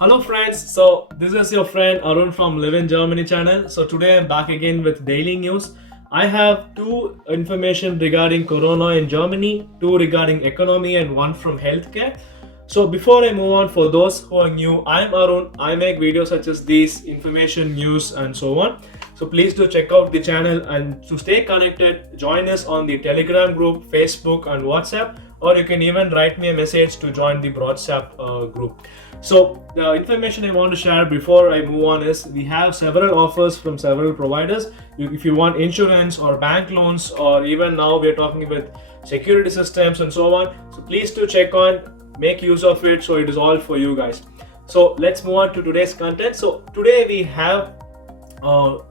Hello friends, so this is your friend Arun from LiveinGermany channel. So today I'm back again with daily news. I have two information regarding Corona in Germany, two regarding economy and one from healthcare. So before I move on, for those who are new, I'm Arun. I make videos such as these, information, news and so on. So please do check out the channel, and to stay connected, join us on the Telegram group, Facebook and WhatsApp, or you can even write me a message to join the WhatsApp group. So the information I want to share before I move on is we have several offers from several providers. If you want insurance or bank loans, or even now we're talking about security systems and so on, so please do check on, make use of it. So it is all for you guys. So let's move on to today's content. So today we have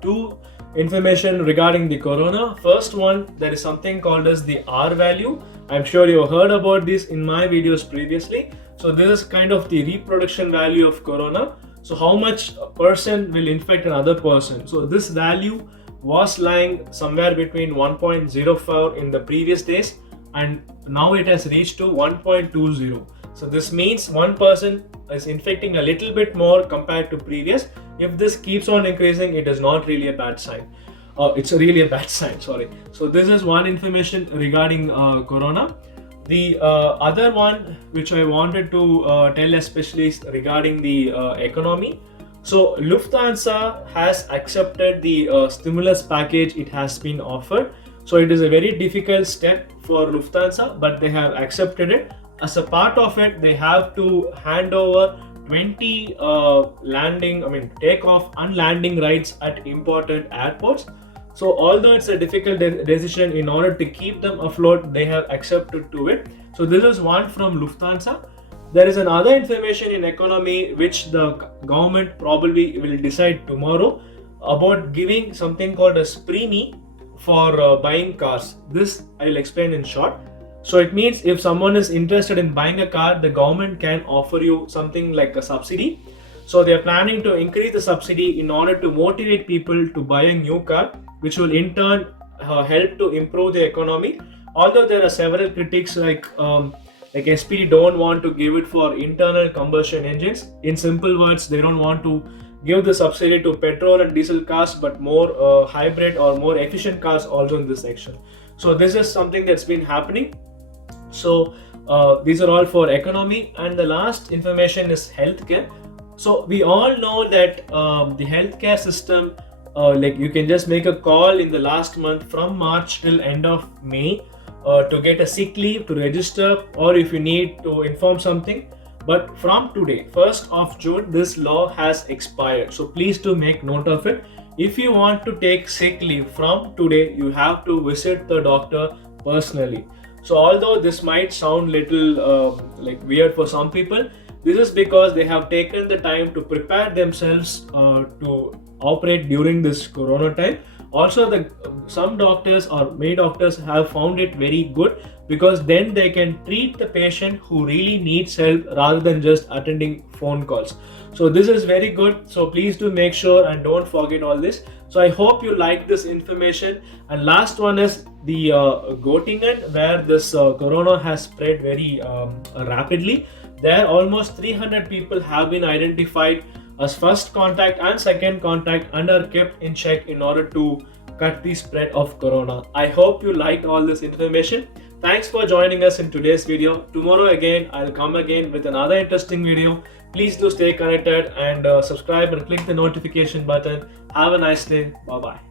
two information regarding the corona. First one, there is something called as the R value. I'm sure you heard about this in my videos previously. So this is kind of the reproduction value of corona. So how much a person will infect another person. So this value was lying somewhere between 1.04 in the previous days, and now it has reached to 1.20. So this means one person is infecting a little bit more compared to previous. If this keeps on increasing, it is not really a bad sign. It's really a bad sign, sorry. So this is one information regarding corona. The other one which I wanted to tell especially is regarding the economy. So Lufthansa has accepted the stimulus package it has been offered. So it is a very difficult step for Lufthansa, but they have accepted it. As a part of it, they have to hand over 20 takeoff and landing rights at important airports. So although it's a difficult decision, in order to keep them afloat, they have accepted to it. So this is one from Lufthansa. There is another information in economy which the government probably will decide tomorrow about giving something called as premium for buying cars. This I will explain in short. So it means if someone is interested in buying a car, the government can offer you something like a subsidy. So they are planning to increase the subsidy in order to motivate people to buy a new car, which will in turn help to improve the economy. Although there are several critics like SPD don't want to give it for internal combustion engines. In simple words, they don't want to give the subsidy to petrol and diesel cars, but more hybrid or more efficient cars also in this section. So this is something that's been happening. So these are all for economy, and the last information is healthcare. So we all know that the healthcare system, like you can just make a call in the last month from March till end of May to get a sick leave, to register, or if you need to inform something. But from today, 1st of June, this law has expired. So please do make note of it. If you want to take sick leave from today, you have to visit the doctor personally. So although this might sound little like weird for some people, this is because they have taken the time to prepare themselves to operate during this corona time. Also, some doctors or many doctors have found it very good, because then they can treat the patient who really needs help rather than just attending phone calls. So this is very good. So please do make sure and don't forget all this. So I hope you like this information. And last one is the Göttingen, where this corona has spread very rapidly. There almost 300 people have been identified as first contact and second contact and are kept in check in order to cut the spread of corona. I hope you liked all this information. Thanks for joining us in today's video. Tomorrow again, I'll come again with another interesting video. Please do stay connected and subscribe and click the notification button. Have a nice day. Bye bye.